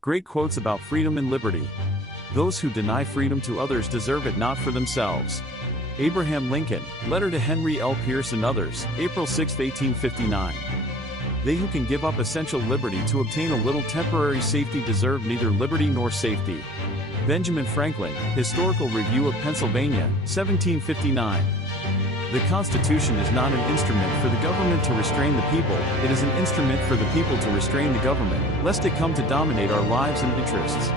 Great quotes about freedom and liberty. Those who deny freedom to others deserve it not for themselves. Abraham Lincoln, letter to Henry L. Pierce and others, April 6, 1859. They who can give up essential liberty to obtain a little temporary safety deserve neither liberty nor safety. Benjamin Franklin, Historical Review of Pennsylvania, 1759. The Constitution is not an instrument for the government to restrain the people, it is an instrument for the people to restrain the government, lest it come to dominate our lives and interests.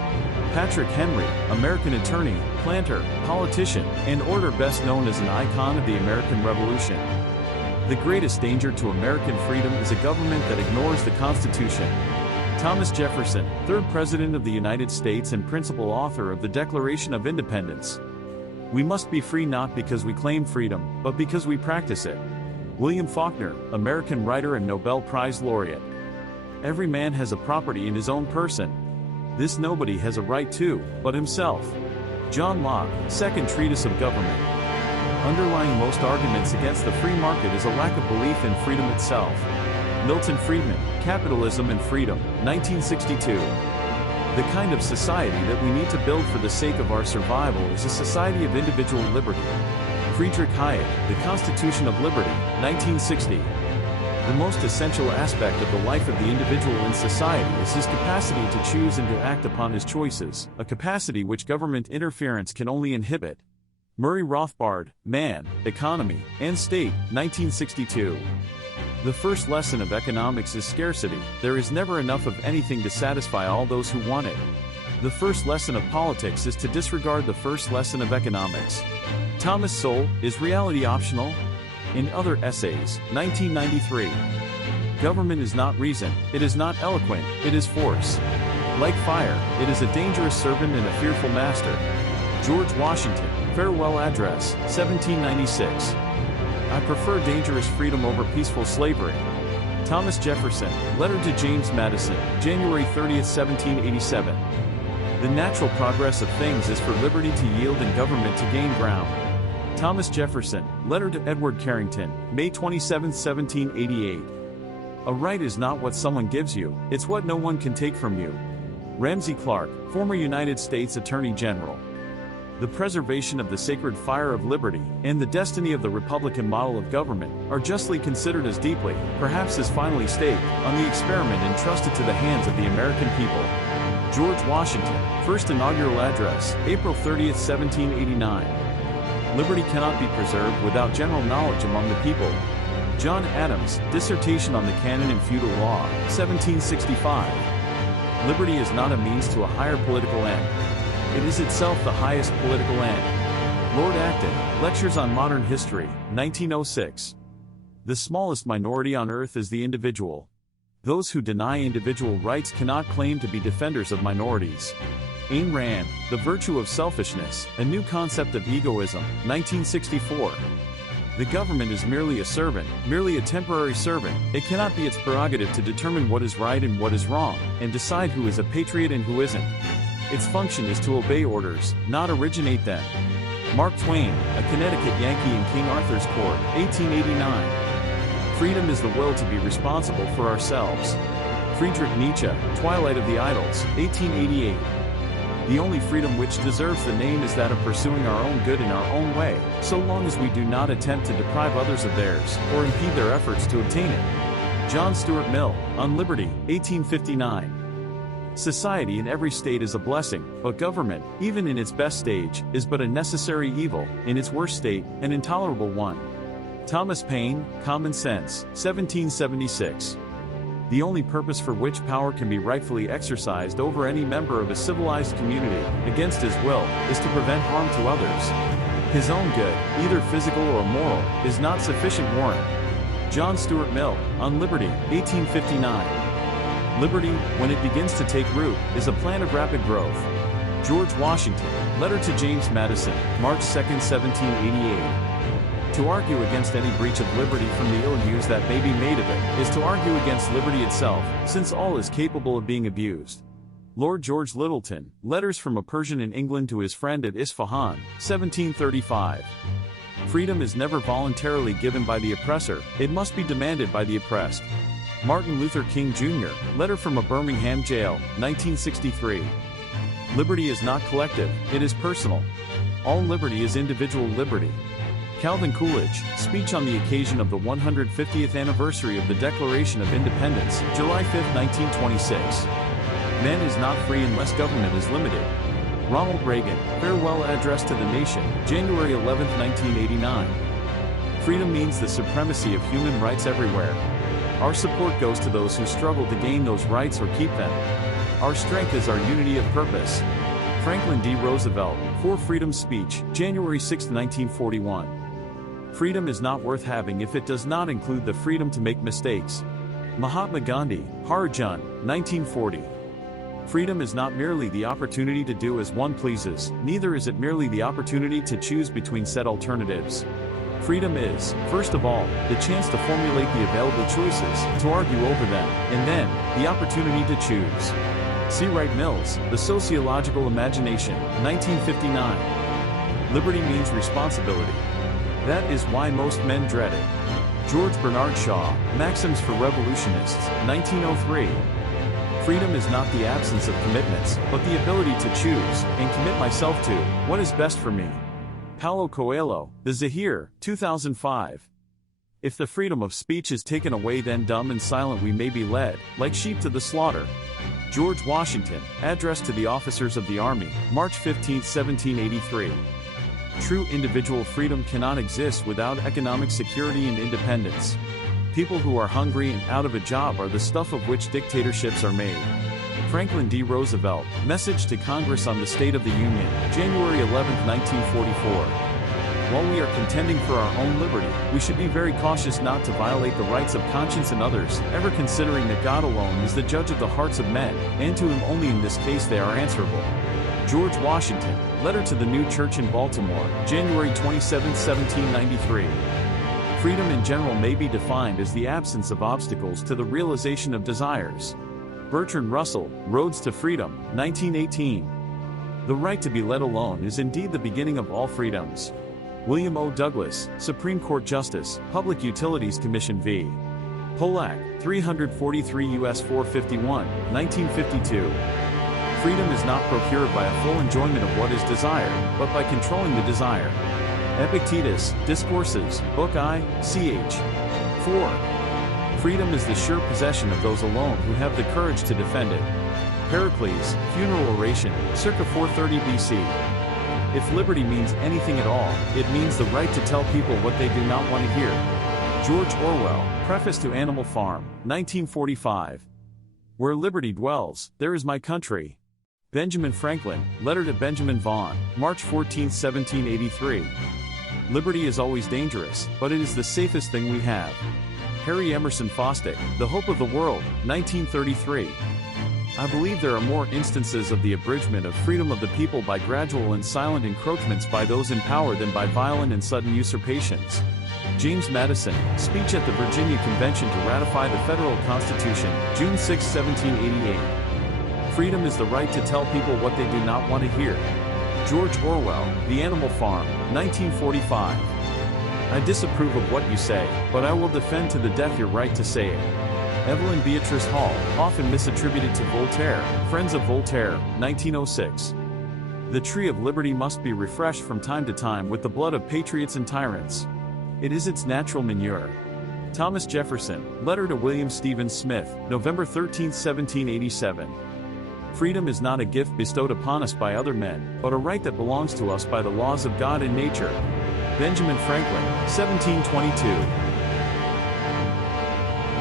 Patrick Henry, American attorney, planter, politician, and orator best known as an icon of the American Revolution. The greatest danger to American freedom is a government that ignores the Constitution. Thomas Jefferson, 3rd President of the United States and principal author of the Declaration of Independence. We must be free not because we claim freedom, but because we practice it. William Faulkner, American writer and Nobel Prize laureate. Every man has a property in his own person. This nobody has a right to, but himself. John Locke, Second Treatise of Government. Underlying most arguments against the free market is a lack of belief in freedom itself. Milton Friedman, Capitalism and Freedom, 1962. The kind of society that we need to build for the sake of our survival is a society of individual liberty. Friedrich Hayek, The Constitution of Liberty, 1960. The most essential aspect of the life of the individual in society is his capacity to choose and to act upon his choices, a capacity which government interference can only inhibit. Murray Rothbard, Man, Economy, and State, 1962. The first lesson of economics is scarcity. There is never enough of anything to satisfy all those who want it. The first lesson of politics is to disregard the first lesson of economics. Thomas Sowell, Is Reality Optional? In Other Essays, 1993. Government is not reason, it is not eloquent, it is force. Like fire, it is a dangerous servant and a fearful master. George Washington, Farewell Address, 1796. I prefer dangerous freedom over peaceful slavery. Thomas Jefferson, Letter to James Madison, January 30, 1787. The natural progress of things is for liberty to yield and government to gain ground. Thomas Jefferson, Letter to Edward Carrington, May 27, 1788. A right is not what someone gives you, it's what no one can take from you. Ramsey Clark, former United States Attorney General. The preservation of the sacred fire of liberty, and the destiny of the Republican model of government, are justly considered as deeply, perhaps as finally staked, on the experiment entrusted to the hands of the American people. George Washington, First Inaugural Address, April 30, 1789. Liberty cannot be preserved without general knowledge among the people. John Adams, Dissertation on the Canon and Feudal Law, 1765. Liberty is not a means to a higher political end. It is itself the highest political end. Lord Acton, Lectures on Modern History, 1906. The smallest minority on earth is the individual. Those who deny individual rights cannot claim to be defenders of minorities. Ayn Rand, The Virtue of Selfishness, A New Concept of Egoism, 1964. The government is merely a servant, merely a temporary servant. It cannot be its prerogative to determine what is right and what is wrong, and decide who is a patriot and who isn't. Its function is to obey orders, not originate them. Mark Twain, A Connecticut Yankee in King Arthur's Court, 1889. Freedom is the will to be responsible for ourselves. Friedrich Nietzsche, Twilight of the Idols, 1888. The only freedom which deserves the name is that of pursuing our own good in our own way, so long as we do not attempt to deprive others of theirs, or impede their efforts to obtain it. John Stuart Mill, On Liberty, 1859. Society in every state is a blessing, but government, even in its best stage, is but a necessary evil, in its worst state, an intolerable one. Thomas Paine, Common Sense, 1776. The only purpose for which power can be rightfully exercised over any member of a civilized community, against his will, is to prevent harm to others. His own good, either physical or moral, is not sufficient warrant. John Stuart Mill, On Liberty, 1859. Liberty, when it begins to take root, is a plan of rapid growth. George Washington, Letter to James Madison, March 2, 1788. To argue against any breach of liberty from the ill use that may be made of it, is to argue against liberty itself, since all is capable of being abused. Lord George Lyttelton, Letters from a Persian in England to his friend at Isfahan, 1735. Freedom is never voluntarily given by the oppressor, it must be demanded by the oppressed. Martin Luther King Jr., letter from a Birmingham jail, 1963. Liberty is not collective, it is personal. All liberty is individual liberty. Calvin Coolidge, speech on the occasion of the 150th anniversary of the Declaration of Independence, July 5, 1926. Man is not free unless government is limited. Ronald Reagan, farewell address to the nation, January 11, 1989. Freedom means the supremacy of human rights everywhere. Our support goes to those who struggle to gain those rights or keep them. Our strength is our unity of purpose. Franklin D. Roosevelt, For Freedom speech, January 6, 1941. Freedom is not worth having if it does not include the freedom to make mistakes. Mahatma Gandhi, Har Jun, 1940. Freedom is not merely the opportunity to do as one pleases, neither is it merely the opportunity to choose between said alternatives. Freedom is, first of all, the chance to formulate the available choices, to argue over them, and then, the opportunity to choose. C. Wright Mills, The Sociological Imagination, 1959. Liberty means responsibility. That is why most men dread it. George Bernard Shaw, Maxims for Revolutionists, 1903. Freedom is not the absence of commitments, but the ability to choose, and commit myself to, what is best for me. Paulo Coelho, The Zahir, 2005. If the freedom of speech is taken away, then dumb and silent we may be led, like sheep to the slaughter. George Washington, Address to the Officers of the Army, March 15, 1783. True individual freedom cannot exist without economic security and independence. People who are hungry and out of a job are the stuff of which dictatorships are made. Franklin D. Roosevelt, Message to Congress on the State of the Union, January 11, 1944. While we are contending for our own liberty, we should be very cautious not to violate the rights of conscience and others, ever considering that God alone is the judge of the hearts of men, and to him only in this case they are answerable. George Washington, Letter to the New Church in Baltimore, January 27, 1793. Freedom in general may be defined as the absence of obstacles to the realization of desires. Bertrand Russell, Roads to Freedom, 1918. The right to be let alone is indeed the beginning of all freedoms. William O. Douglas, Supreme Court Justice, Public Utilities Commission v. Polak, 343 U.S. 451, 1952. Freedom is not procured by a full enjoyment of what is desired, but by controlling the desire. Epictetus, Discourses, Book I, ch. 4. Freedom is the sure possession of those alone who have the courage to defend it. Pericles, Funeral Oration, circa 430 BC. If liberty means anything at all, it means the right to tell people what they do not want to hear. George Orwell, Preface to Animal Farm, 1945. Where liberty dwells, there is my country. Benjamin Franklin, Letter to Benjamin Vaughan, March 14, 1783. Liberty is always dangerous, but it is the safest thing we have. Harry Emerson Fosdick, The Hope of the World, 1933. I believe there are more instances of the abridgment of freedom of the people by gradual and silent encroachments by those in power than by violent and sudden usurpations. James Madison, Speech at the Virginia Convention to ratify the Federal Constitution, June 6, 1788. Freedom is the right to tell people what they do not want to hear. George Orwell, The Animal Farm, 1945. I disapprove of what you say, but I will defend to the death your right to say it. Evelyn Beatrice Hall, often misattributed to Voltaire, Friends of Voltaire, 1906. The tree of liberty must be refreshed from time to time with the blood of patriots and tyrants. It is its natural manure. Thomas Jefferson, Letter to William Stevens Smith, November 13, 1787. Freedom is not a gift bestowed upon us by other men, but a right that belongs to us by the laws of God and nature. Benjamin Franklin, 1722.